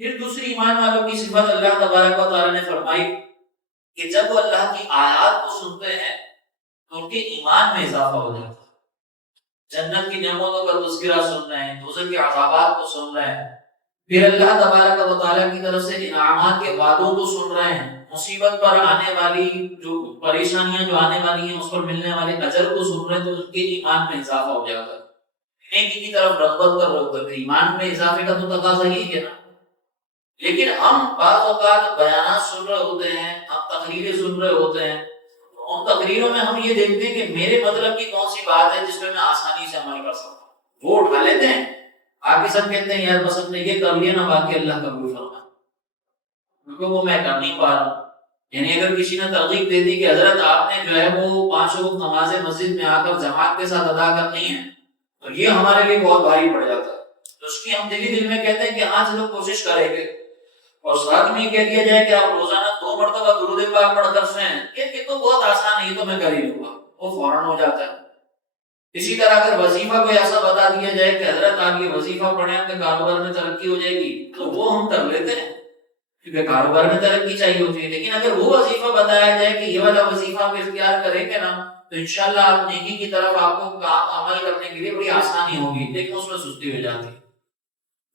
پھر دوسری ایمان والوں کی صفت اللہ تبارک و تعالیٰ نے فرمائی کہ جب وہ اللہ کی آیات کو سنتے ہیں تو ان کے ایمان میں اضافہ ہو جاتا ہے، جنت کی نعمتوں کا تذکرہ سن رہے ہیں، دوزخ کے عذابات کو سن رہے ہیں، پھر اللہ تبارک و تعالیٰ کی طرف سے انعامات کے وعدوں کو سن رہے ہیں، مصیبت پر آنے والی جو پریشانیاں جو آنے والی ہیں اس پر ملنے والے اجر کو سن رہے ہیں، تو ان کے ایمان میں اضافہ ہو جاتا ہے، نیکی کی طرف رغبت کر رہے ہوتے ہیں، ایمان میں اضافے کا تو تقاضا یہی ہے نا۔ لیکن ہم بعض اوقات بیانات سن رہے ہوتے ہیں، ہم تقریریں سن رہے ہوتے ہیں، ان تقریروں میں ہم یہ دیکھتے ہیں کہ میرے مطلب کی کون سی بات ہے جس پہ میں آسانی سے عمل کر سکتا ہوں، وہ اٹھا لیتے ہیں، آگے سب کہتے ہیں یار بس ہم نے یہ کر لیا نا، باقی اللہ قبول فرمائے، کیونکہ وہ میں کر نہیں پا رہا ہوں۔ یعنی اگر کسی نے ترغیب دے دی کہ حضرت آپ نے جو ہے وہ 5 وقت نمازیں مسجد میں آ کر جماعت کے ساتھ ادا کرنی ہے، تو یہ ہمارے لیے بہت بھاری پڑ جاتا ہے، تو اس کی ہم دل میں کہتے ہیں کہ ہاں چلو کوشش کریں گے، اور ساتھ میں یہ کہہ دیا جائے کہ آپ روزانہ 2 مرتبہ درود پاک پڑھ کر سوئیں، یہ تو بہت آسان ہے، یہ تو میں کر ہی لوں گا، وہ فوراً ہو جاتا ہے۔ اسی طرح اگر وظیفہ کوئی ایسا بتا دیا جائے کہ حضرت آپ یہ وظیفہ پڑھیں تو کاروبار میں ترقی ہو جائے گی، تو وہ ہم کر لیتے ہیں کیونکہ کاروبار میں ترقی چاہیے ہوتی ہے۔ لیکن اگر وہ وظیفہ بتایا جائے کہ یہ والا وظیفہ آپ اختیار کریں گے نا تو انشاءاللہ آپ نیکی کی طرف آپ کو عمل کرنے کے لیے بڑی آسانی ہوگی، لیکن اس میں سستی ہو جاتی ہے۔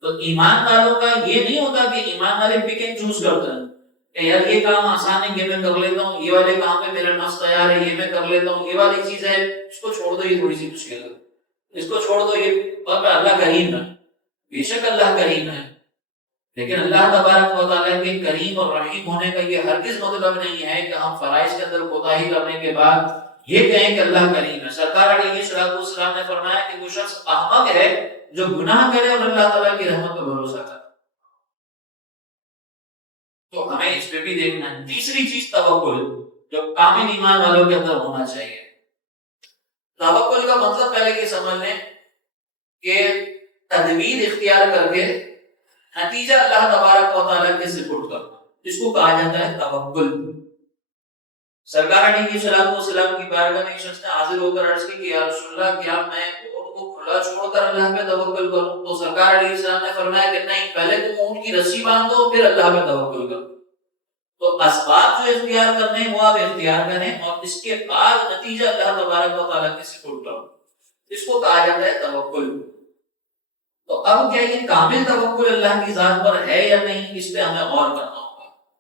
تو ایمان والوں کا یہ نہیں ہوتا کہ ایمان والے پک اینڈ چوز کرتے ہیں کہ یار یہ کام آسان ہے یہ میں کر لیتا ہوں، یہ والے کام میں میرا نفس تیار ہے یہ میں کر لیتا ہوں، یہ والی چیز ہے اس کو چھوڑ دو، یہ تھوڑی سی مشکل ہے، اس کو چھوڑ دو، یہ اللہ کریم ہے، بے شک اللہ کریم ہے، لیکن اللہ تبارک و تعالیٰ کے کریم اور رحیم ہونے کا یہ ہرگز مطلب نہیں ہے کہ ہم فرائض کے اندر کوتاہی کرنے کے بعد یہ کہیں کہ اللہ کریم ہے۔ سرکار علیہ السلام نے فرمایا کہ وہ شخص احمق ہے جو گناہ کرے اور اللہ تعالیٰ کی رحمت پر بھروسہ کرے۔ تو ہمیں اس پہ بھی دیکھنا ہے۔ تیسری چیز توکل، جو کامل ایمان والوں کے اندر ہونا چاہیے۔ توکل کا مطلب پہلے یہ سمجھ لیں کہ تدبیر اختیار کر کے نتیجہ اللہ تبارک و تعالیٰ کے سپرد کرنا، اس کو کہا جاتا ہے توکل۔ سرکار علیہ السلام کی بارگاہ میں ایک شخص نے حاضر ہو کر عرض کی کہ یا رسول اللہ کیا میں اونٹ کو کھلا چھوڑ کر اللہ پہ توکل کروں؟ تو سرکار علیہ السلام نے فرمایا کہ نہیں، پہلے تم اونٹ کی رسی باندھو پھر اللہ پہ توکل کرو۔ تو اسباب جو اختیار کرنے ہیں وہ آپ اختیار کریں اور اس کے بعد نتیجہ اللہ تبارک و تعالیٰ کے سپرد کرو، اس کو کہا جاتا ہے توکل۔ تو اب کیا یہ کامل توکل اللہ کی ذات پر ہے یا نہیں، اس پہ ہمیں غور کرنا ہوگا۔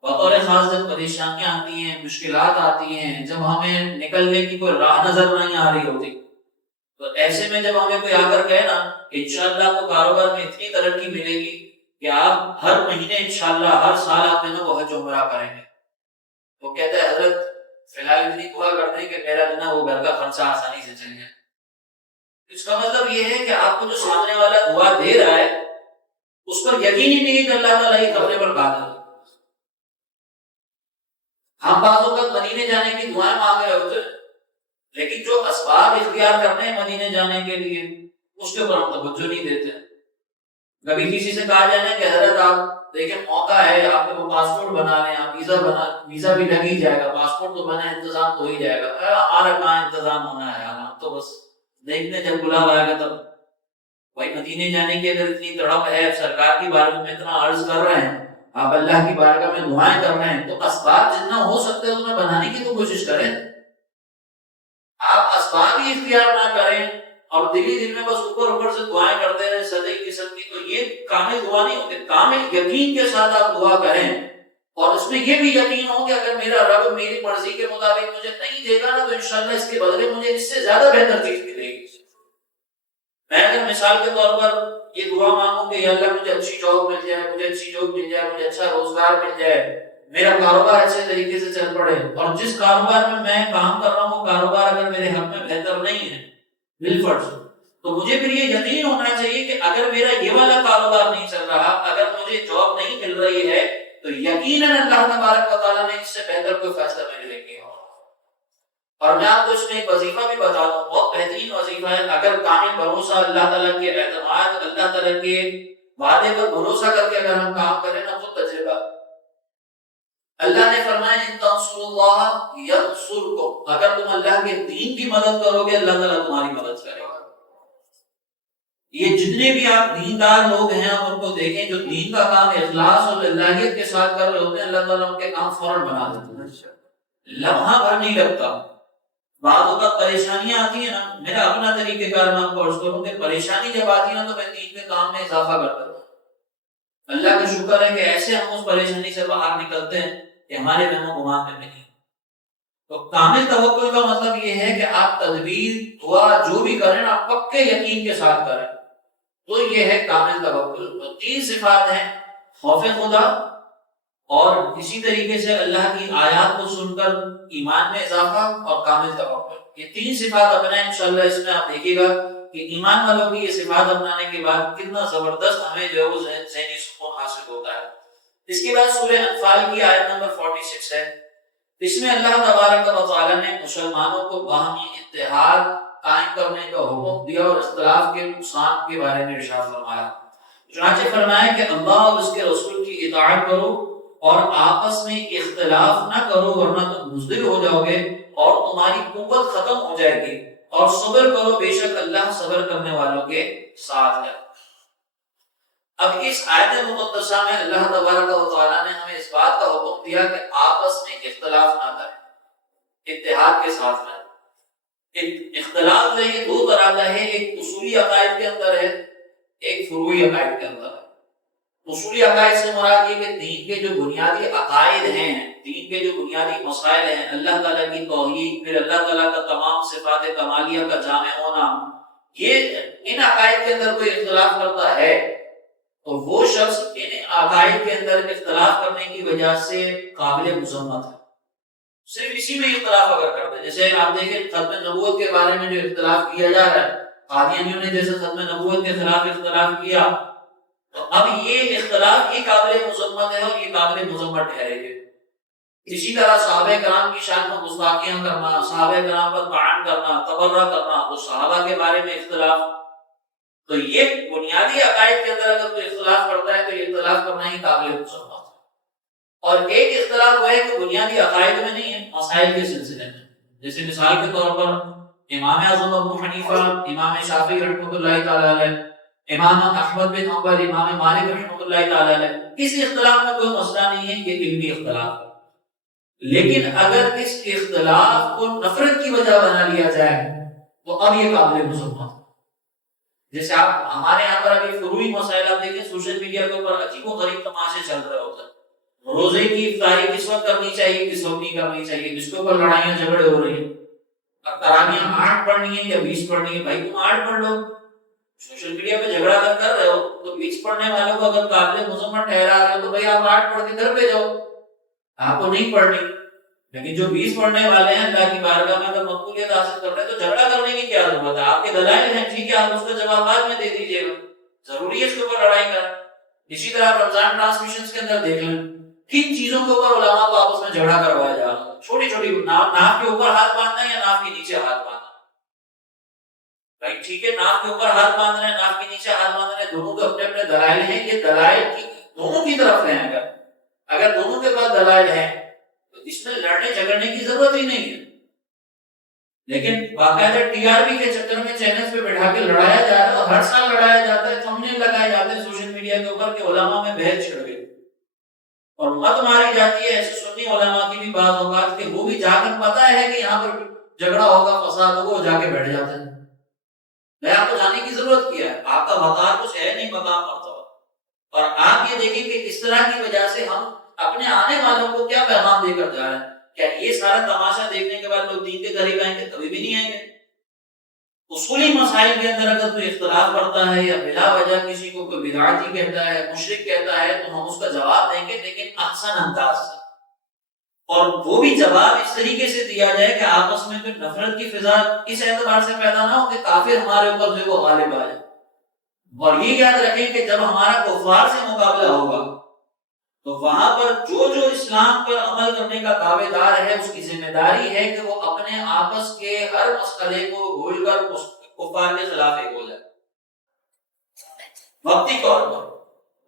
بطور خاص جب پریشانیاں آتی ہیں، مشکلات آتی ہیں، جب ہمیں نکلنے کی کوئی راہ نظر نہیں آ رہی ہوتی، تو ایسے میں جب ہمیں کوئی آ کر کہے نا کہ انشاءاللہ آپ کو کاروبار میں اتنی ترقی ملے گی کہ آپ ہر مہینے انشاءاللہ ہر سال آپ جو ہے وہ حج عمرہ کریں گے، وہ کہتا ہے حضرت فی الحال اتنی دعا کر دیں کہ میرا جو ہے وہ گھر کا خرچہ آسانی سے چل جائے۔ اس کا مطلب یہ ہے کہ آپ کو جو سامنے والا دعا دے رہا ہے اس پر یقینی نہیں کہ اللہ تعالیٰ یہ کرنے پر قادر ہے۔ ہم بعض اوقات مدینے جانے کی دعائیں مانگ رہے ہوتے ہیں، لیکن جو اسباب اختیار کرنے ہیں مدینے جانے کے لیے اس کے اوپر ہم توجہ نہیں دیتے ہیں۔ کبھی کسی سے کہا جائے نا کہ حضرت آپ دیکھیں موقع ہے، آپ کو پاسپورٹ بنا لیں، آپ ویزا بھی لگ ہی جائے گا، پاسپورٹ تو بنا انتظام تو ہی جائے گا، ہمارا کہاں انتظام ہونا ہے، ہم تو بس دیکھنے جب بلاوا آئے گا تب۔ بھائی مدینے جانے کی اگر اتنی تڑپ ہے، سرکار کی بارگاہ میں اتنا عرض کر رہے ہیں، آپ اللہ کی بارگاہ میں دعائیں کر رہے ہیں، تو اسباب جتنا ہو سکتے ہیں اتنا بنانے کی تو کوشش کریں۔ آپ اسباب ہی اختیار نہ کریں اور دل میں بس اوپر سے دعائیں کرتے رہے سدائی قسم کی، تو یہ کامل دعا نہیں ہوتی۔ کامل یقین کے ساتھ آپ دعا کریں اور اس میں یہ بھی یقین ہو کہ اگر میرا رب میری مرضی کے مطابق مجھے نہیں دے گا نا تو انشاءاللہ اس کے بدلے مجھے اس سے زیادہ بہتر چیز ملے گی۔ میں اگر مثال کے طور پر یہ دعا مانگوں کہ یا اللہ مجھے اچھی جاب مل جائے، مجھے اچھی جاب مل جائے، مجھے اچھا روزگار مل جائے، میرا کاروبار اچھے طریقے سے چل پڑے، اور جس کاروبار میں میں کام کر رہا ہوں وہ کاروبار اگر میرے حق میں بہتر نہیں ہے بالفرض، تو مجھے پھر یہ یقین ہونا چاہیے کہ اگر میرا یہ والا کاروبار نہیں چل رہا، اگر مجھے جاب نہیں مل رہی ہے، تو یقیناً اللہ تبارک و تعالیٰ نے اس سے بہتر کوئی فیصلہ میرے لیے کیا ہوگا۔ اور میں آپ کو اس میں ایک وظیفہ بھی بتا دوں، بہت بہترین وظیفہ ہے۔ اگر کامل بھروسہ اللہ تعالیٰ کے اعتماد، اللہ تعالیٰ کے وعدے پر بھروسہ کر کے اگر ہم کام کریں نا تو تجربہ، اللہ نے فرمایا ان تنصروا اللہ ینصرکم، اگر تم اللہ کے دین کی مدد کرو گے اللہ تعالیٰ تمہاری مدد کرے گا۔ یہ جتنے بھی آپ دیندار لوگ ہیں آپ ان کو دیکھیں جو دین کا کام اخلاص اور اللہیت کے ساتھ کر رہے ہوتے ہیں، اللہ تعالیٰ ان کے کام فوراً بنا دیتے ہیں، لمحہ بھر نہیں لگتا۔ بعض اوقات پریشانیاں آتی ہیں نا، میرا اپنا طریقہ کار میں آپ کو عرض کروں کہ پریشانی جب آتی ہے نا تو میں دین کے کام میں اضافہ کرتا ہوں۔ اللہ کا شکر ہے کہ ایسے ہم اس پریشانی سے باہر نکلتے ہیں کہ ہمارے وہم و گمان میں نہیں۔ تو کامل توکل کا مطلب یہ ہے کہ آپ تدبیر دعا جو بھی کریں آپ پکے یقین کے ساتھ کریں، تو یہ ہے کامل توکل۔ تو 3 صفات ہیں، خوف خدا، اور اسی طریقے سے اللہ کی آیات کو سن کر ایمان میں اضافہ، اور کامل توکل۔ یہ 3 صفات اپنائیں انشاءاللہ۔ اس میں آپ دیکھیے گا کہ ایمان والوں کی یہ صفات اپنانے کے بعد کتنا زبردست ہمیں جو ہے وہ ذہنی سکون حاصل ہوتا ہے۔ اس کے بعد سورہ انفال کی آیت نمبر 46 ہے، اس میں اللہ تبارک و تعالی نے مسلمانوں کو باہمی اتحاد قائم کرنے کا حکم دیا اور اختلاف کے نقصان کے بارے میں ارشاد فرمایا۔ چنانچہ فرمایا کہ اللہ اور اس کے رسول کی اطاعت کرو اور آپس میں اختلاف نہ کرو ورنہ تم بزدل ہو جاؤ گے اور تمہاری قوت ختم ہو جائے گی، اور صبر کرو بے شک اللہ صبر کرنے والوں کے ساتھ ہے۔ اب اس آیت مقدسہ میں اللہ تبارک و تعالیٰ نے ہمیں اس بات کا حکم دیا کہ آپس میں اختلاف نہ کریں، اتحاد کے ساتھ رہیں۔ اختلاف جو یہ 2 طرح کا ہے، ایک اصولی عقائد کے اندر ہے، ایک فروعی عقائد کے اندر ہے۔ اصولی عقائد سے مراد یہ کہ دین کے جو بنیادی عقائد ہیں، دین کے جو بنیادی مسائل ہیں، اللہ تعالیٰ کی توحید، پھر اللہ تعالیٰ کا تمام صفات کمالیہ کا جامع ہونا، یہ ان عقائد کے اندر کوئی اختلاف کرتا ہے تو وہ شخص ان عقائد کے اندر اختلاف کرنے کی وجہ سے قابل مذمت ہے۔ صرف اسی میں اختلاف اگر کرتے ہیں، جیسے آپ دیکھیں ختم نبوت کے بارے میں جو اختلاف کیا جا رہا ہے، قادیانیوں نے جیسے ختم نبوت کے خلاف اختلاف کیا، تو اب یہ اختلاف یہ قابل مذمت ہے اور یہ قابل مذمت ٹھہرے گے۔ اسی طرح صحابہ کرام کی شان میں گستاخیاں کرنا، صحابہ کرام پر طعن کرنا، تبرہ کرنا، تو صحابہ کے بارے میں اختلاف، تو یہ بنیادی عقائد کے اندر اگر کوئی اختلاف کرتا ہے تو یہ اختلاف کرنا ہی قابل مذمت ہے۔ اور ایک اختلاف وہ ہے کہ بنیادی عقائد میں نہیں ہے، مسائل کے سلسلے میں، جیسے مثال کے طور پر امام اعظم ابو حنیفہ، امام شافعی رحمۃ اللہ تعالی علیہ، امام احمد بن حنبل، امام مالک رحمۃ اللہ تعالی علیہ، اس اختلاف میں کوئی مسئلہ نہیں ہے، یہ علمی اختلاف ہے۔ لیکن اگر اس اختلاف کو نفرت کی وجہ بنا لیا جائے تو اب یہ قابل مذمت ہے۔ جیسے آپ ہمارے یہاں پر ابھی فروعی مسائل آپ دیکھیں سوشل میڈیا کے اوپر عجیب و غریب تماشے چل رہے ہوتے ہیں، روزے کی افطاری کس وقت کرنی چاہیے، کس وقت نہیں کرنی چاہیے، جس کے اوپر لڑائیاں جھگڑے ہو رہی ہیں، اب تراویحیں 8 پڑھنی ہے یا 20 پڑھنی ہے، بھائی تم 8 پڑھ لو، سوشل میڈیا پہ جھگڑا اگر کر رہے ہو تو 20 پڑھنے والوں کو اگر قابل مذمت ٹھہرا رہے ہو تو بھائی آپ 8 پڑھ کے گھر پہ جاؤ، آپ کو نہیں پڑھنی۔ لیکن جو 20 پڑھنے والے ہیں اللہ کی بارگاہ میں اگر مقبولیت حاصل کر رہے ہیں تو جھگڑا کرنے کی کیا ضرورت ہے؟ آپ کے دلائل ہیں، ٹھیک ہے، آپ اس کا جواب بعد میں دے دیجیے گا، ضروری ہے اس کے اوپر لڑائی کرنا۔ اسی طرح رمضان ٹرانسمیشنز کے اندر دیکھ لیں، کن چیزوں کے اوپر علماء کو آپس میں جھگڑا کروایا جا رہا ہے، چھوٹی چھوٹی ناف کے اوپر ہاتھ باندھنا یا ناف کے نیچے ہاتھ باندھنا، بھائی ٹھیک ہے، ناف کے اوپر ہاتھ باندھنا ہے، ناف کے نیچے ہاتھ باندھنا ہے، دونوں کے اپنے اپنے دلائل ہیں، یہ دلائل کی دونوں کی طرف ہیں، اگر دونوں کے پاس دلائل ہیں تو اس میں لڑنے جھگڑنے کی ضرورت ہی نہیں ہے۔ لیکن باقاعدہ ٹی آر پی کے چکر میں چینلز پہ بٹھا کے لڑایا جا رہا ہے، اور ہر سال لڑایا جاتا ہے، تھمبنیل لگائے جاتے ہیں سوشل میڈیا کے اوپر کہ علماء میں بحث چھڑ گئی، اور مت ماری جاتی ہے ایسے سنی علماء کی بھی بعض اوقات کہ وہ بھی جا کر پتا ہے کہ یہاں پر جھگڑا ہوگا، فساد ہوگا، وہ جا کے بیٹھ جاتے ہیں۔ میں آپ کو جانے کی ضرورت کیا ہے، آپ کا وقار کچھ ہے نہیں مقام پر، اور آپ یہ دیکھیں کہ اس طرح کی وجہ سے ہم اپنے آنے والوں کو کیا پیغام دے کر جا رہے ہیں۔ کیا یہ سارا تماشا دیکھنے کے بعد لوگ دین کے قریب آئیں گے؟ کبھی بھی نہیں آئیں گے۔ اصولی مسائل کے اندر اگر کوئی اختلاف کرتا ہے یا بلا وجہ کسی کو کوئی بدعتی کہتا ہے، مشرک کہتا ہے، تو ہم اس کا جواب دیں گے، لیکن احسن انداز سے، اور وہ بھی جواب اس طریقے سے دیا جائے کہ آپس میں کوئی نفرت کی فضا اس اعتبار سے پیدا نہ ہو کہ کافر ہمارے اوپر جو وہ غالب آ جائے۔ اور یہ یاد رکھیں کہ جب ہمارا کفار سے مقابلہ ہوگا تو وہاں پر جو جو اسلام پر عمل کرنے کا دعوے دار ہے اس کی ذمہ داری ہے کہ وہ اپنے آپس کے ہر مسئلے کو بھول کر کفار کے خلاف ایک ہو جائے، وقتی طور پر۔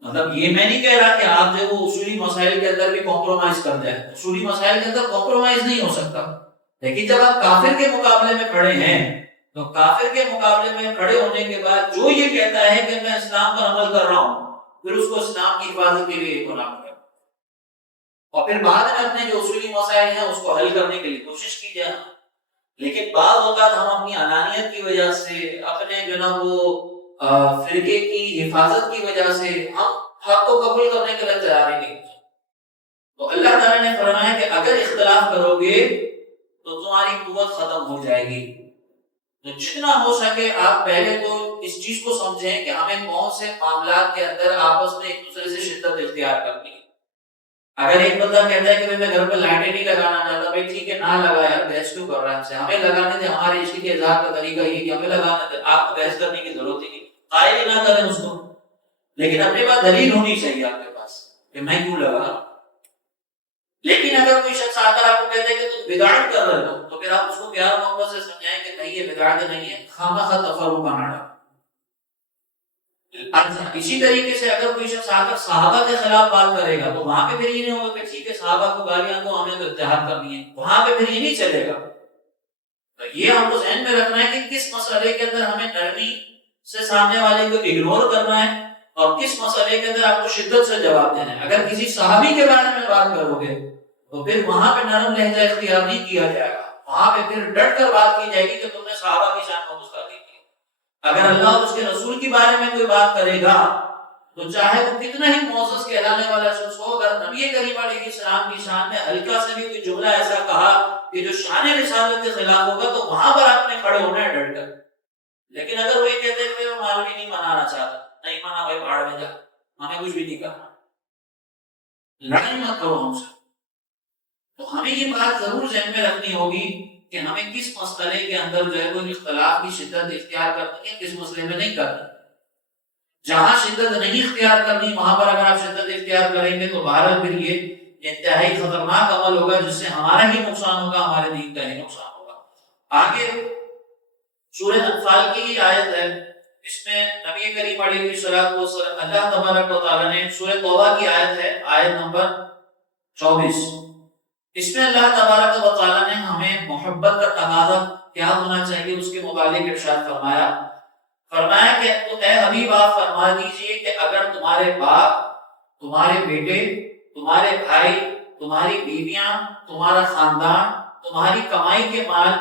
مطلب یہ میں نہیں کہہ رہا کہ آپ جو وہ اصولی مسائل کے اندر بھی کمپرومائز کر جائیں، اصولی مسائل کے اندر کمپرومائز نہیں ہو سکتا، لیکن جب آپ کافر کے مقابلے میں کھڑے ہیں تو کافر کے مقابلے میں کھڑے ہونے کے بعد جو یہ کہتا ہے کہ میں اسلام پر عمل کر رہا ہوں، پھر اس کو اسلام کی حفاظت کے لیے غلام کرے، اور پھر بعد میں اپنے جو اصولی مسائل ہیں اس کو حل کرنے کے لیے کوشش کی جائے۔ لیکن بعض اوقات ہم اپنی انانیت کی وجہ سے، اپنے جو نا وہ فرقے کی حفاظت کی وجہ سے ہم حق کو قبول کرنے کے لیے تیار ہی نہیں۔ تو اللہ تعالیٰ نے فرمایا کہ اگر اختلاف کرو گے تو تمہاری قوت ختم ہو جائے گی۔ تو جتنا ہو سکے آپ پہلے تو اس چیز کو سمجھیں کہ ہمیں کون سے معاملات کے اندر آپس میں ایک دوسرے سے شدت اختیار کرنی ہے۔ اگر ایک بندہ کہتا ہے کہ میں گھر پہ لائٹیں نہیں لگانا چاہتا، بھائی ٹھیک ہے نہ لگا یار، بحث کیوں کر رہا ہے ہم سے، ہمیں لگانے دے، ہمارے عشق کے اظہار کا طریقہ یہ کہ ہمیں لگانے دے، آپ کو بحث کرنے کی ضرورت ہی نہیں، قائل ہی نہ کریں اس کو، لیکن اپنے پاس دلیل ہونی چاہیے آپ کے پاس کہ میں کیوں لگا رہا ہوں۔ لیکن اگر کوئی شخص آ کر آپ کو کہتے ہے کہ تم بدعت کر رہے ہو، تو پھر آپ اس کو پیار محبت سے سمجھائیں کہ نہیں یہ بدعت نہیں ہے، خامخواہ تفرق بنا ڈالو۔ اسی طریقے سے اگر کوئی شخص آ کر صحابہ کے خلاف بات کرے گا تو وہاں پہ پھر یہ نہیں ہوگا کہ ٹھیک ہے صحابہ کو گالیاں دو، ہمیں تو اتحاد کرنی ہے، وہاں پہ پھر یہ نہیں چلے گا۔ تو یہ ہم کو ذہن میں رکھنا ہے کہ کس مسئلے کے اندر ہمیں نرمی سے سامنے والے کو اگنور کرنا ہے اور کس مسئلے کے اندر آپ کو شدت سے جواب دینا ہے۔ اگر کسی صحابی کے بارے میں بات کرو گے تو پھر وہاں پہ نرم لہجہ اختیار نہیں کیا جائے گا، وہاں پہ پھر ڈٹ کر بات کی جائے گی کہ تم نے صحابہ کی شان کو گستاخی کی۔ اگر اللہ اور اس کے رسول کے بارے میں کوئی بات کرے گا تو چاہے وہ کتنا ہی معزز کہلانے والا شخص ہو، اگر نبی کریم علیہ السلام کی شان میں ہلکا سے بھی کوئی جملہ ایسا کہا کہ جو شان رسالت کے خلاف ہوگا تو وہاں پر آپ نے کھڑے ہونا ہے ڈٹ کر۔ لیکن اگر وہ یہ کہتے ہیں کہ وہ مولوی نہیں منانا چاہتا، نہیں منا بھائی پہاڑ میں جا، ہمیں کچھ بھی نہیں کرنا، لڑائی مت کرو ہم سے۔ تو ہمیں یہ بات ضرور ذہن میں رکھنی ہوگی کہ ہمیں کس مسئلے کے اندر جو ہے وہ اختلاف کی شدت اختیار کرنی ہے، کس مسئلے میں نہیں کرنی۔ جہاں شدت نہیں اختیار کرنی وہاں پر اگر آپ شدت اختیار کریں گے تو بہرحال پھر یہ انتہائی خطرناک عمل ہوگا جس سے ہمارا ہی نقصان ہوگا، ہمارے دین کا ہی نقصان ہوگا۔ آگے سورہ انفال کی ہی آیت ہے، اس میں نبی کریم علیہ الصلوۃ والسلام، اللہ تبارک و تعالیٰ نے سورہ توبہ کی آیت ہے، آیت نمبر 24، اس میں اللہ تبارک و تعالیٰ نے ہمیں محبت کا تقاضا کیا ہونا چاہیے اس کے متعلق ارشاد فرمایا کہ تو اے حبیب آپ فرما دیجئے کہ اگر تمہارے باپ، تمہارے بیٹے، تمہارے بھائی، تمہاری بیویاں، تمہارا خاندان، تمہاری کمائی کے مال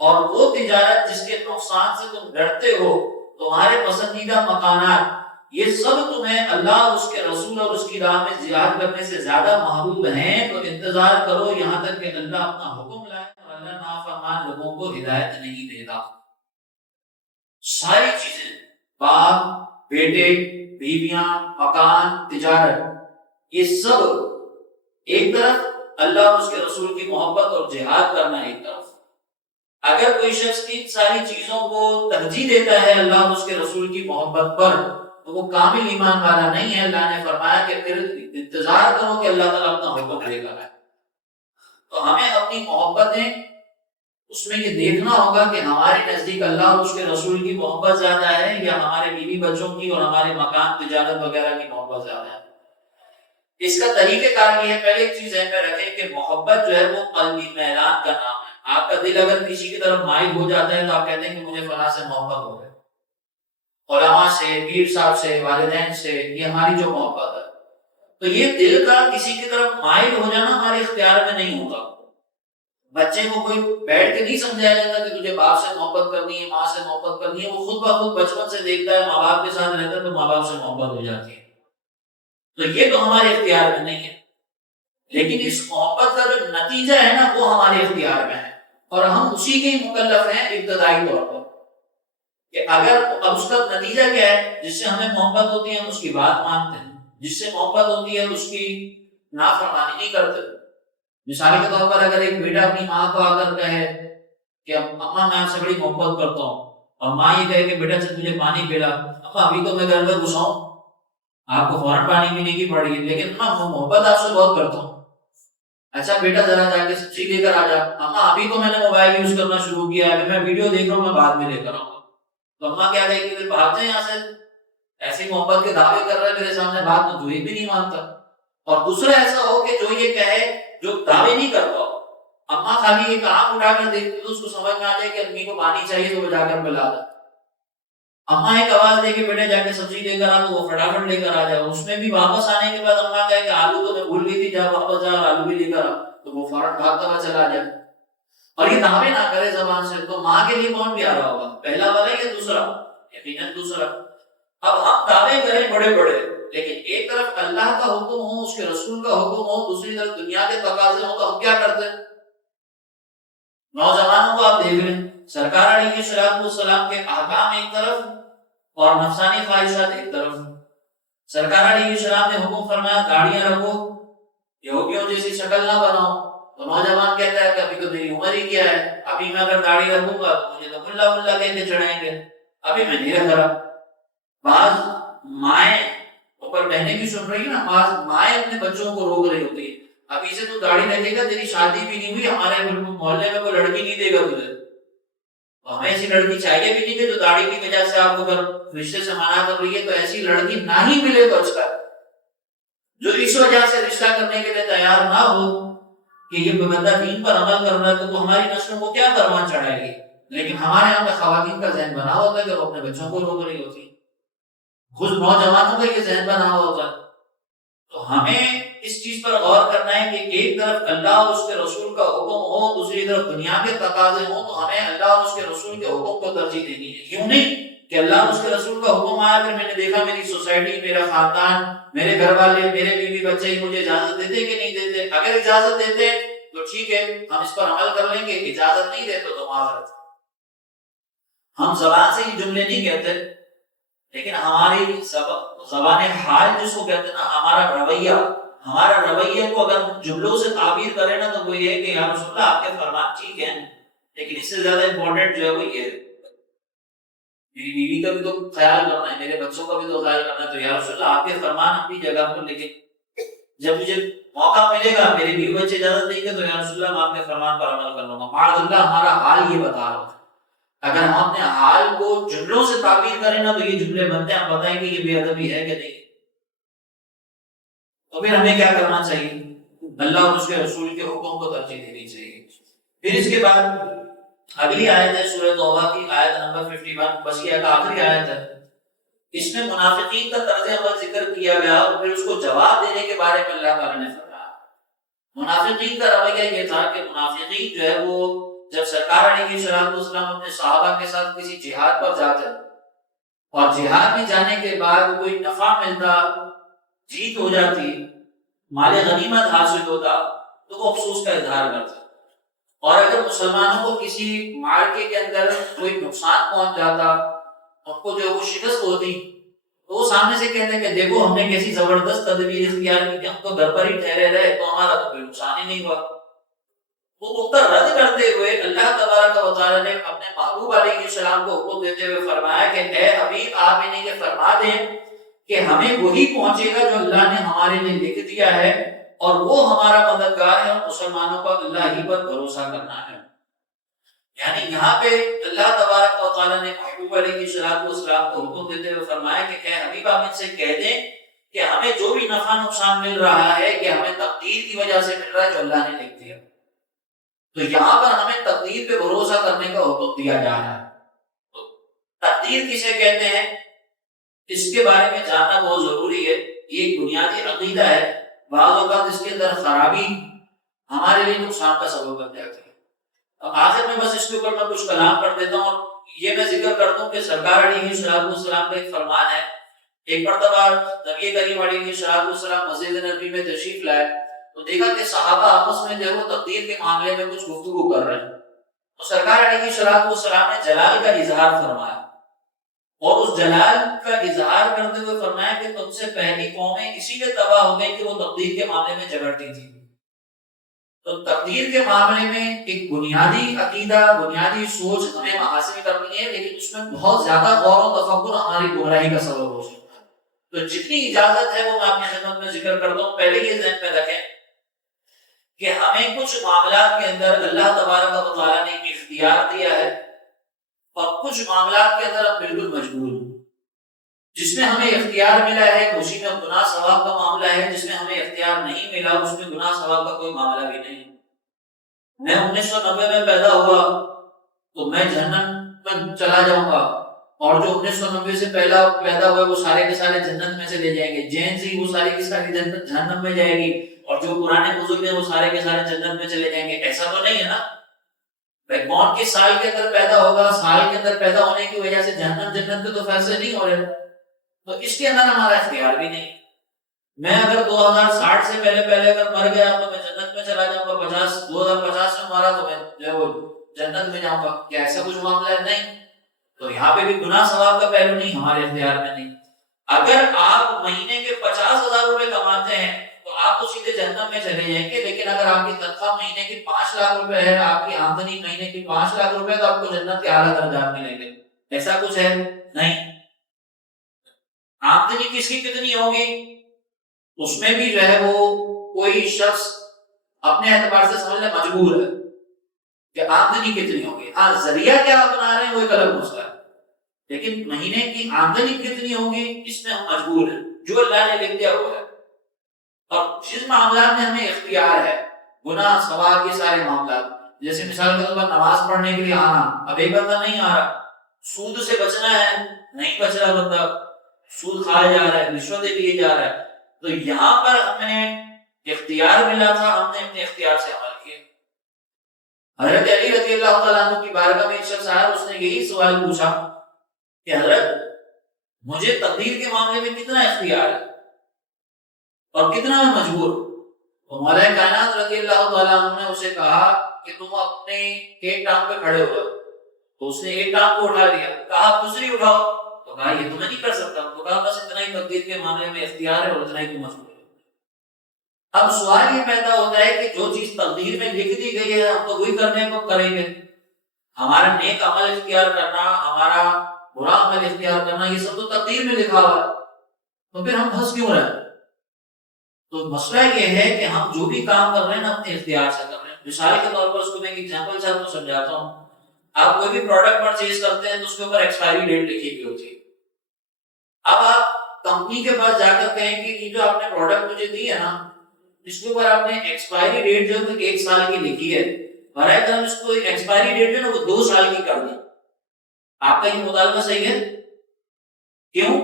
اور وہ تجارت جس کے نقصان سے تم ڈرتے ہو، تمہارے پسندیدہ مکانات، یہ سب تمہیں اللہ اور اس کے رسول اور اس کی راہ میں جہاد کرنے سے زیادہ محبوب ہیں، تو انتظار کرو یہاں تک کہ اللہ اپنا حکم لائے، اور اللہ نافرمان لوگوں کو ہدایت نہیں دیتا۔ ساری چیزیں، باپ، بیٹے، بیویاں، مکان، تجارت، یہ سب ایک طرف، اللہ اور اس کے رسول کی محبت اور جہاد کرنا ایک طرف۔ اگر کوئی شخص ان ساری چیزوں کو ترجیح دیتا ہے اللہ اور اس کے رسول کی محبت پر تو وہ کامل ایمان والا نہیں ہے۔ اللہ نے فرمایا کہ پھر انتظار کرو کہ اللہ تعالیٰ اپنا حکم دے گا۔ تو ہمیں اپنی محبتیں اس میں یہ دیکھنا ہوگا کہ ہمارے نزدیک اللہ اور اس کے رسول کی محبت زیادہ ہے یا ہمارے بیوی بچوں کی اور ہمارے مکان تجارت وغیرہ کی محبت زیادہ ہے۔ اس کا طریقہ کار یہ ہے، پہلے ایک چیز ذہن میں رکھیں کہ محبت جو ہے وہ قلبی میلان کا نام ہے۔ آپ کا دل اگر کسی کی طرف مائل ہو جاتا ہے تو آپ کہتے ہیں کہ مجھے فلاں سے محبت ہو گئی، علماء سے، پیر صاحب سے، والدین سے، یہ ہماری جو محبت ہے۔ تو یہ دل کا کسی کی طرف مائل ہو جانا ہمارے اختیار میں نہیں ہوتا۔ بچے کو کوئی بیٹھ کے نہیں سمجھایا جاتا کہ تجھے باپ سے محبت کرنی ہے، ماں سے محبت کرنی ہے، وہ خود بخود بچپن سے دیکھتا ہے ماں باپ کے ساتھ رہتا ہے تو ماں باپ سے محبت ہو جاتی ہے۔ تو یہ تو ہمارے اختیار میں نہیں ہے، لیکن اس محبت کا جو نتیجہ ہے نا وہ ہمارے اختیار میں ہے، اور ہم اسی کے ہی مکلف ہیں ابتدائی طور پر، کہ اگر اب اس کا نتیجہ کیا ہے، جس سے ہمیں محبت ہوتی ہے ہم اس کی بات مانتے ہیں، جس سے محبت ہوتی ہے اس کی نافرمانی نہیں کرتے۔ مثال کے طور پر اگر ایک بیٹا اپنی ماں کو آ کر کہے کہ اماں میں آپ سے بڑی محبت کرتا ہوں، اور ماں یہ کہے کہ بیٹا چل مجھے پانی پلا، اماں ابھی تو میں گھر میں گھسا ہوں، آپ کو فوراً پانی پینے کی پڑ گئی، لیکن اماں محبت آپ سے بہت کرتا ہوں، اچھا بیٹا ذرا جا کے سبزی لے کر آ جا، اماں ابھی تو میں نے موبائل یوز کرنا شروع کیا ہے، میں ویڈیو دیکھ رہا ہوں، میں بعد میں لے کر آؤں گا۔ تو اماں کیا کہے گی، بھاگتے ہیں یہاں سے، ایسی محبت کے دعوے کر رہا ہے میرے سامنے، بات تو جو ایک بھی نہیں مانتا۔ اور دوسرا ایسا ہو کہ جو یہ کہے، جو دعوے نہیں کرتا ہو اماں خالی ایک آنکھ اٹھا کر دیکھتی تو اس کو سمجھ میں آ جائے کہ امی کو پانی چاہیے تو وہ جا کر پلا دے. اماں ایک آواز دے کے بیٹے جا کے سبزی لے کر آ تو وہ فٹافٹ لے کر آ جائے. اس میں بھی واپس آنے کے بعد اماں کہے کہ آلو تو میں بھول گئی تھی, جا واپس جا آلو بھی لے کر آ, تو وہ فوراً بھاگتا ہوا چلا جائے. اور یہ دعوے نہ کرے زبان سے, تو ماں کے لیے کون پیارا ہوگا, پہلا والا یا دوسرا؟ یقیناً دوسرا. اب ہم دعوے کریں بڑے بڑے, لیکن ایک طرف اللہ کا حکم ہو, اس کے رسول کا حکم ہو, دوسری طرف دنیا کے تقاضے ہوں, تو ہم کیا کرتے ہیں؟ نوجوانوں کو آپ دیکھ لیں, سرکار علیہ السلام کے احکام ایک طرف اور نفسانی خواہشات ایک طرف. سرکار علیہ السلام نے حکم فرمایا داڑیاں رکھو, یہودیوں جیسی شکل نہ بناؤ, تو نوجوان کہتا ہے کہ ابھی تو میری عمر ہی کیا ہے, ابھی میں اگر داڑھی رکھوں گا تو مجھے تو ملا ملا کہہ کے چڑھائیں گے, ابھی میں نہیں رکھ رہا. بعض مائیں اوپر بہنیں بھی سن رہی ہیں نا, بعض مائیں اپنے بچوں کو روک رہی ہوتی ہے, ابھی سے تو داڑھی رکھے گا, تیری شادی بھی نہیں ہوئی, ہمارے محلے میں کوئی لڑکی نہیں دے گا تجھے, تو ہمیں ایسی لڑکی چاہیے بھی نہیں کہ جو داڑھی کی وجہ سے آپ کو اگر رشتے سے منع کر رہی ہے, تو ایسی لڑکی نہ ہی ملے تو اچھا ہے. جو اس وجہ سے رشتہ کرنے کے لیے تیار نہ ہو کہ یہ بندہ دین پر عمل کر رہا ہے, تو ہماری نسلوں کو کیا فرمان چڑھائے گی. لیکن ہمارے یہاں پہ خواتین کا ذہن بنا ہوتا ہے کہ وہ اپنے بچوں کو روک رہی ہوتی ہے, خود نوجوانوں کا یہ ذہن بنا ہوا ہوتا ہے. تو ہمیں اس چیز پر غور کرنا ہے کہ ایک طرف اللہ اور اس کے رسول کا حکم ہو, دوسری طرف دنیا کے تقاضے ہوں, تو ہمیں اللہ اور اس کے رسول کے حکم کو ترجیح دینی ہے. یوں نہیں کہ اللہ اور اس کے رسول کا حکم آیا, پھر میں نے دیکھا میری سوسائٹی, میرا خاندان, میرے گھر والے, میرے بیوی بچے ہی مجھے اجازت دیتے کہ نہیں دیتے. اگر اجازت دیتے تو ٹھیک ہے, ہم اس پر عمل کر لیں گے, اجازت نہیں دیتے تو معذرت. ہم زبان سے یہ جملے نہیں کہتے, لیکن ہماری زبان حال جس کو کہتے ہیں نا, ہمارا رویہ کو اگر جملوں سے تعبیر کرے نا, تو وہ یہ ہے کہ یا رسول اللہ آپ کے فرمان ٹھیک ہیں, لیکن اس سے زیادہ امپورٹنٹ جو ہے وہ یہ ہے, میری بیوی کا بھی تو خیال کرنا ہے, میرے بچوں کا بھی تو خیال کرنا ہے, تو یا رسول اللہ آپ کے فرمان اپنی جگہ پر, لیکن جب مجھے موقع ملے گا, میرے بیوی بچے اجازت دیں گے, تو یا رسول اللہ میں آپ کے فرمان پر عمل کر لوں گا. معاذ اللہ ہمارا حال یہ بتا رہا ہے. اگر ہم اپنے حال کو جملوں سے تعبیر کریں نا, تو یہ جملے بنتے ہیں, ہم بتائیں کہ یہ بے ادبی ہے کہ نہیں. تو پھر ہمیں کیا کرنا چاہیے؟ اللہ اور اس کے رسول کے حکم کو ترجیح دینی چاہیے. پھر اس کے بعد اگلی آیت ہے سورہ توبہ کی آیت نمبر 51, بس یہ آخری آیت ہے. اس میں منافقین کا طرز عمل ذکر کیا گیا, اور پھر اس کو جواب دینے کے بارے میں اللہ تعالیٰ نے فرمایا. منافقین کا رویہ یہ تھا کہ منافقین جو ہے وہ جب سرکار علیہ السلام اپنے صحابہ کے ساتھ کسی جہاد پر جاتے, اور جہاد میں جانے کے بعد کوئی نفع ملتا, جیت ہو جاتی, مال غنیمت حاصل ہوتا, تو وہ افسوس کا اظہار کرتا. اور اگر مسلمانوں کو کسی معرکے کے اندر کوئی نقصان پہنچ جاتا, ان کو جو وہ شکست ہوتی, تو وہ سامنے سے کہتے ہیں کہ دیکھو ہم نے کیسی زبردست تدبیر اختیار کی, ہم تو گھر پر ہی ٹھہرے رہے, تو ہمارا تو کوئی نقصان ہی نہیں ہوا. وہ نقطہ رد کرتے ہوئے اللہ تبارک و تعالیٰ نے اپنے محبوب علیہ السلام کو حکم دیتے ہوئے فرمایا کہ اے حبیب آپ انہیں یہ فرما دیں کہ ہمیں وہی پہنچے گا جو اللہ نے ہمارے لیے لکھ دیا ہے, اور وہ ہمارا مددگار ہے, اور مسلمانوں پر اللہ ہی پر بھروسہ کرنا ہے. یعنی یہاں پہ اللہ تبارک و تعالیٰ نے محبوب علیہ السلام کو حکم دیتے ہوئے فرمایا کہ اے حبیب آپ ان سے کہہ دیں کہ ہمیں جو بھی نفع نقصان مل رہا ہے, کہ ہمیں تقدیر کی وجہ سے مل رہا ہے جو اللہ نے لکھ دیا. تو یہاں پر ہمیں تقدیر پہ بھروسہ کرنے کا حکم دیا جا رہا ہے. تقدیر کسے کہتے ہیں, اس کے بارے میں جاننا بہت ضروری ہے. یہ ایک بنیادی عقیدہ ہے. بعض اوقات اس کے اندر خرابی ہمارے لیے نقصان کا سبب بن جاتی ہے. اب آخر میں بس اس کے اوپر میں کچھ کلام کر دیتا ہوں, اور یہ میں ذکر کرتا ہوں کہ سرکار علیہ السلام کا ایک فرمان ہے. ایک مرتبہ نبی کریم علیہ السلام مسجد نبوی میں تشریف لائے, تو دیکھا کہ صحابہ آپس میں جو وہ تقدیر کے معاملے میں کچھ گفتگو کر رہے ہیں. تو سرکار علیہ السلام نے جلال کا اظہار فرمایا, اور اس جلال کا اظہار کرتے ہوئے فرمایا کہ تم سے پہلی قومیں اسی لیے تباہ ہو گئی کہ وہ تقدیر کے معاملے میں جھگڑتی تھی. تو تقدیر کے معاملے میں ایک بنیادی عقیدہ, بنیادی سوچ ہمیں حاصل کرنی ہے, لیکن اس میں بہت زیادہ غور و تفکر ہماری گمراہی کا سبب ہو سکتا ہے. تو جتنی اجازت ہے وہ میں اپنی خدمت میں ذکر کرتا ہوں. پہلے یہ ذہن میں رکھیں کہ ہمیں کچھ معاملات کے اندر اللہ تبارک و تعالیٰ نے ایک اختیار دیا ہے, اور کچھ معاملات کے اندر ہم بالکل مجبور ہیں. جس میں ہمیں اختیار ملا ہے اسی میں گناہ ثواب کا معاملہ ہے, جس میں ہمیں اختیار نہیں ملا اس میں گناہ ثواب کا کوئی معاملہ بھی نہیں. میں 1990 میں پیدا ہوا تو میں جہنم میں چلا جاؤں گا، اور جو 1990 سے پہلا پیدا ہوا وہ سارے کے سارے جنت میں چلے جائیں گے، جین سی وہ ساری کی ساری جنت جہنم میں جائے گی، اور جو پرانے بزرگ ہیں وہ سارے کے سارے جنت میں چلے جائیں گے. ایسا تو نہیں ہے نا. بھائی کون کس سال کے اندر پیدا ہوگا، سال کے اندر پیدا ہونے کی وجہ سے جہنم جنت کے تو فیصلے نہیں ہو رہے، تو اس کے اندر ہمارا اختیار بھی نہیں. میں اگر 2060 سے پہلے پہلے اگر مر گیا تو میں جنت میں چلا جاؤں گا، 2050 میں مارا تو میں جو ہے وہ جنت میں جاؤں گا. کیا ایسا کچھ معاملہ ہے؟ نہیں. تو یہاں پہ بھی گناہ ثواب کا پہلو نہیں ہمارے اختیار میں نہیں. اگر آپ مہینے کے 50,000 روپے کماتے ہیں تو آپ تو سیدھے جہنم میں چلے جائیں گے، لیکن اگر آپ کی تنخواہ مہینے کی 5 لاکھ روپے ہے، آپ کی آمدنی مہینے کی 5 لاکھ روپے، تو آپ کو جنت کے اعلیٰ درجات ملیں گے. ایسا کچھ ہے؟ نہیں. آمدنی کس کی کتنی ہوگی اس میں بھی جو ہے وہ کوئی شخص اپنے اعتبار سے سمجھنا مجبور ہے کہ آمدنی کتنی ہوگی. ہاں ذریعہ کیا بنا رہے ہیں وہ ایک الگ مسئلہ ہے، لیکن مہینے کی آمدنی کتنی ہوگی اس میں ہم مجبور ہیں، جو اللہ نے لکھ دیا ہوا ہے. اور جس معاملات میں ہمیں اختیار ہے، گناہ ثواب کے سارے معاملات، جیسے مثال کے طور پر نماز پڑھنے کے لیے آنا، اب ایک بندہ نہیں آ رہا، سود سے بچنا ہے، نہیں بچ رہا بندہ، سود کھایا جا رہا ہے، رشوت لیے جا رہا ہے، تو یہاں پر ہمیں اختیار ملا تھا، ہم نے اپنے اختیار سے عمل کیا. حضرت علی رضی اللہ تعالیٰ عنہ کی بارگاہ میں ایک شخص آیا، اس نے یہی سوال پوچھا کہ حضرت مجھے تقدیر کے معاملے میں کتنا اختیار ہے اور کتنا میں مجبور. تو مولا کائنات رضی اللہ تعالیٰ عنہ نے اسے کہا کہ تم اپنے ایک ٹانگ پہ کھڑے ہو جاؤ. تو اس نے ایک ٹانگ کو اٹھا لیا، کہا دوسری اٹھاؤ، تو کہا یہ تو میں نہیں کر سکتا. تو کہا بس اتنا ہی تقدیر کے معاملے میں اختیار ہے اور اتنا ہی تو مجبور ہے. اب سوال یہ پیدا ہوتا ہے کہ جو چیز تقدیر میں لکھ دی گئی ہے ہم تو وہی کرنے کو کریں گے. ہمارا نیک عمل اختیار کرنا، ہمارا برا عمل اختیار کرنا، یہ سب تو تقدیر میں لکھا ہوا ہے، تو پھر ہم پھنس کیوں رہے ہیں؟ تو مسئلہ یہ ہے کہ ہم جو بھی کام کر رہے ہیں نا اپنے اختیار سے کر رہے ہیں. مثال کے طور پر اس کو میں ایک ایگزامپل سے آپ کو سمجھاتا ہوں. آپ کوئی بھی پروڈکٹ پرچیز کرتے ہیں تو اس کے اوپر ایکسپائری ڈیٹ لکھی ہوئی ہوتی ہے. اب آپ کمپنی کے پاس جا کر کہیں کہ یہ جو آپ نے پروڈکٹ مجھے دی ہے نا، اس کے اوپر آپ نے ایکسپائری ڈیٹ جو ہے 1 سال کی لکھی ہے، برائے کرم اس کو ایکسپائری ڈیٹ جو ہے نا وہ 2 سال کی کر دی. آپ کا یہ مطالبہ صحیح ہے؟ کیوں؟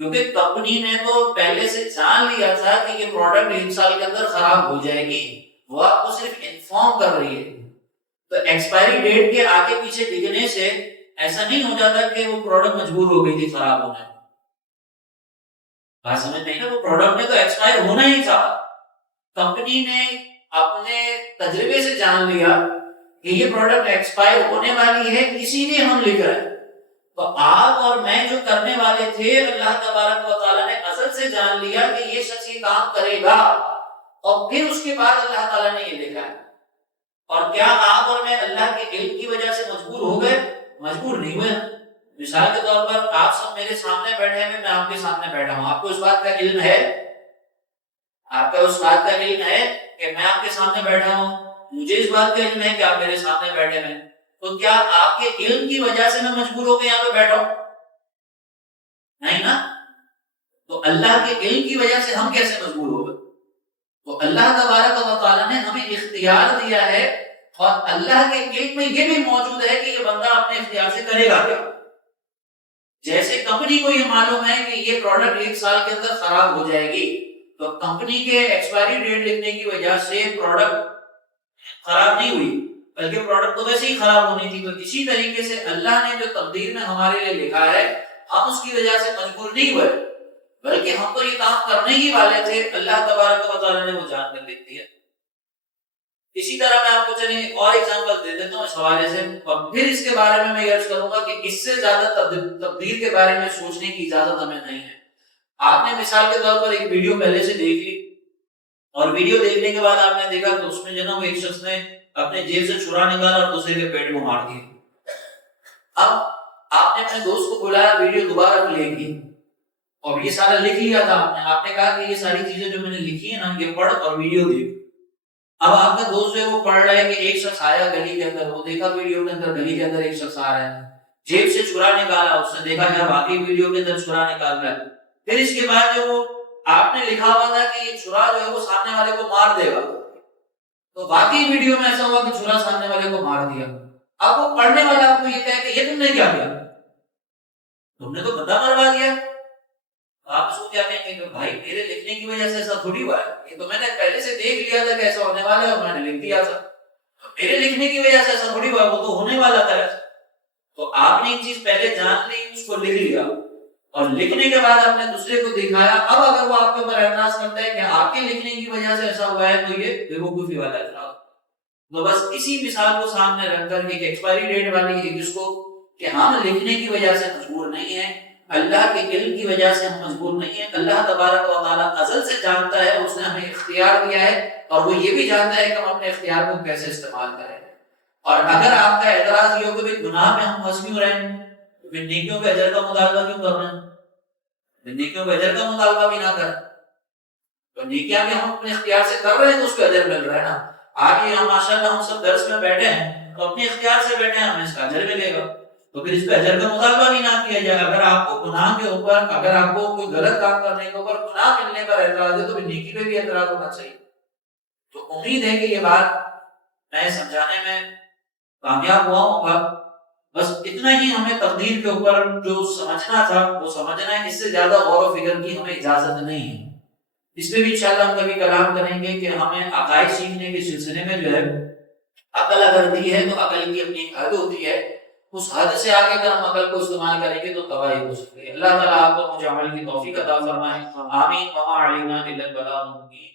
کیونکہ کمپنی نے تو پہلے سے جان لیا تھا کہ یہ پروڈکٹ 1 سال کے اندر خراب ہو جائے گی، وہ آپ کو صرف انفارم کر رہی ہے. تو ایکسپائری ڈیٹ کے آگے پیچھے لکھنے سے ایسا نہیں ہو جاتا کہ وہ پروڈکٹ مجبور ہو گئی تھی خراب ہونے میں. بات سمجھ نہیں نا، وہ پروڈکٹ نے تو ایکسپائر ہونا ہی تھا. کمپنی نے اپنے تجربے سے جان لیا کہ یہ پروڈکٹ ایکسپائر ہونے والی ہے، اسی لیے ہم لکھ رہے ہیں. تو آپ اور میں جو کرنے والے تھے، اللہ تبارک و تعالیٰ نے اصل سے جان لیا کہ یہ شخص یہ کام کرے گا، اور پھر اس کے بعد اللہ تعالیٰ نے یہ لکھا ہے. اور کیا آپ اور میں اللہ کے علم کی وجہ سے مجبور ہو گئے؟ مجبور نہیں ہوئے. مثال کے طور پر آپ سب میرے سامنے بیٹھے ہیں، میں آپ کے سامنے بیٹھا ہوں، آپ کو اس بات کا علم ہے، آپ کا اس بات کا علم ہے کہ میں آپ کے سامنے بیٹھا ہوں، مجھے اس بات کا علم ہے کہ آپ میرے سامنے بیٹھے ہیں. تو کیا آپ کے علم کی وجہ سے میں مجبور ہو کے یہاں پہ بیٹھا ہوں؟ نہیں نا. تو اللہ کے علم کی وجہ سے ہم کیسے مجبور ہو گئے؟ تو اللہ تبارک و تعالیٰ نے ہمیں اختیار دیا ہے، اور اللہ کے علم میں یہ بھی موجود ہے کہ یہ بندہ اپنے اختیار سے کرے گا کیا. جیسے کمپنی کو یہ معلوم ہے کہ یہ پروڈکٹ 1 سال کے اندر خراب ہو جائے گی، تو کمپنی کے ایکسپائری ڈیٹ لکھنے کی وجہ سے پروڈکٹ خراب نہیں ہوئی، بلکہ پروڈکٹ تو ویسے ہی خراب ہونی تھی. تو اسی طریقے سے اللہ نے جو تقدیر میں ہمارے لیے لکھا ہے، ہم اس کی وجہ سے مجبور نہیں ہوئے، بلکہ ہم تو یہ کام کرنے ہی والے تھے، اللہ تبارک و تعالیٰ نے وہ جان کر لکھ دیا. اسی طرح میں آپ کو چلیں ایک اور ایگزامپل دے دیتا ہوں اس حوالے سے، اور پھر اس کے بارے میں عرض کروں گا کہ اس سے زیادہ تقدیر کے بارے میں سوچنے کی اجازت ہمیں نہیں ہے. آپ نے مثال کے طور پر ایک ویڈیو پہلے سے دیکھ لی، اور ویڈیو دیکھنے کے بعد آپ نے دیکھا کہ اس میں جو نا وہ ایک شخص نے اپنے جیب سے چھرا نکالا اور دوسرے کے پیٹ کو مار دیا. اب آپ نے اپنے دوست کو بلایا ویڈیو دوبارہ پلے کی، اور یہ سارا لکھ لیا تھا آپ نے کہا کہ یہ ساری چیزیں جو میں نے لکھی ہیں نا یہ پڑھ اور ویڈیو دیکھ. اب آپ کا دوست جو ہے وہ پڑھ رہا ہے کہ ایک شخص آیا گلی کے اندر، وہ دیکھا ویڈیو کے اندر گلی کے اندر ایک شخص آ رہا ہے، جیب سے چھرا نکالا، اس نے دیکھا کہ واقعی ویڈیو کے اندر چھرا نکال رہا ہے. پھر اس کے بعد جو وہ آپ نے لکھا ہوا تھا کہ یہ چھرا جو ہے وہ سامنے والے کو مار دے گا، تو باقی ویڈیو میں ایسا ہوا کہ چھرا سامنے والے کو مار دیا، اب وہ پڑھنے والا آپ کو یہ کہے کہ یہ تم نے کیا کیا، تم نے تو بندہ مروا دیا. آپ اس کو کیا کہیں گے کہ بھائی میرے لکھنے کی وجہ سے ایسا تھوڑی ہوا ہے، یہ تو میں نے پہلے سے دیکھ لیا تھا کہ ایسا ہونے والا ہے اور میں نے لکھ دیا تھا، میرے لکھنے کی وجہ سے ایسا تھوڑی ہوا، وہ تو ہونے والا تھا. تو آپ نے ایک چیز پہلے جان لی، اس کو لکھ لیا، اور لکھنے کے بعد آپ نے دوسرے کو دکھایا. اب اگر وہ آپ کے اوپر اعتراض کرتا ہے کہ آپ کے لکھنے کی وجہ سے ایسا ہوا ہے، تو یہ بیوقوفی والا اعتراض. تو بس اسی مثال کو سامنے رکھ کر ایک ایکسپائری ڈیٹ والی ایک اس کو کہ ہم لکھنے کی وجہ سے مجبور نہیں ہیں، اللہ کے علم کی وجہ سے ہم مجبور نہیں ہیں. اللہ تبارک و تعالیٰ ازل سے جانتا ہے، اس نے ہمیں اختیار دیا ہے، اور وہ یہ بھی جانتا ہے کہ ہم اپنے اختیار کو کیسے استعمال کریں. اور اگر آپ کا اعتراض یہ ہو کہ گناہ میں ہم پھنس کیوں رہے ہیں، تو پھر نیکیوں کے اجر کا مطالبہ کیوں کر رہے ہیں؟ نیکیوں کے اجر کا مطالبہ بھی نہ کریں. تو نیکیاں بھی ہم اپنے اختیار سے کر رہے ہیں تو اس کا اجر مل رہا ہے نا. آج یہ ماشاءاللہ ہم سب درس میں بیٹھے ہیں تو اپنے اختیار سے بیٹھے ہیں، ہمیں اس کا اجر ملے گا. تو پھر اس پہ اجر کا مطالبہ بھی نہ کیا جائے. اگر آپ کو گناہ کے اوپر، اگر آپ کو کوئی غلط کام کرنے کے اوپر گناہ ملنے پر اعتراض ہے، تو پھر نیکی پہ بھی اعتراض ہونا چاہیے. تو امید ہے کہ یہ بات میں سمجھانے میں کامیاب ہوا ہوں گا. بس اتنا ہی ہمیں تقدیر کے اوپر جو سمجھنا تھا وہ سمجھنا ہے، اس سے زیادہ غور و فکر کی ہمیں اجازت نہیں ہے. اس پہ بھی انشاءاللہ ہم کبھی کلام کریں گے کہ ہمیں عقائد سیکھنے کے سلسلے میں جو ہے عقل اگر دی ہے تو عقل کی اپنی ایک حد ہوتی ہے، اس حد سے آگے اگر ہم عقل کو استعمال کریں گے تو تباہی ہو سکتی ہے. اللہ تعالیٰ آپ کو مجھے عمل کی توفیق عطا فرمائے. آمین. وما علینا الا البلاغ المبین.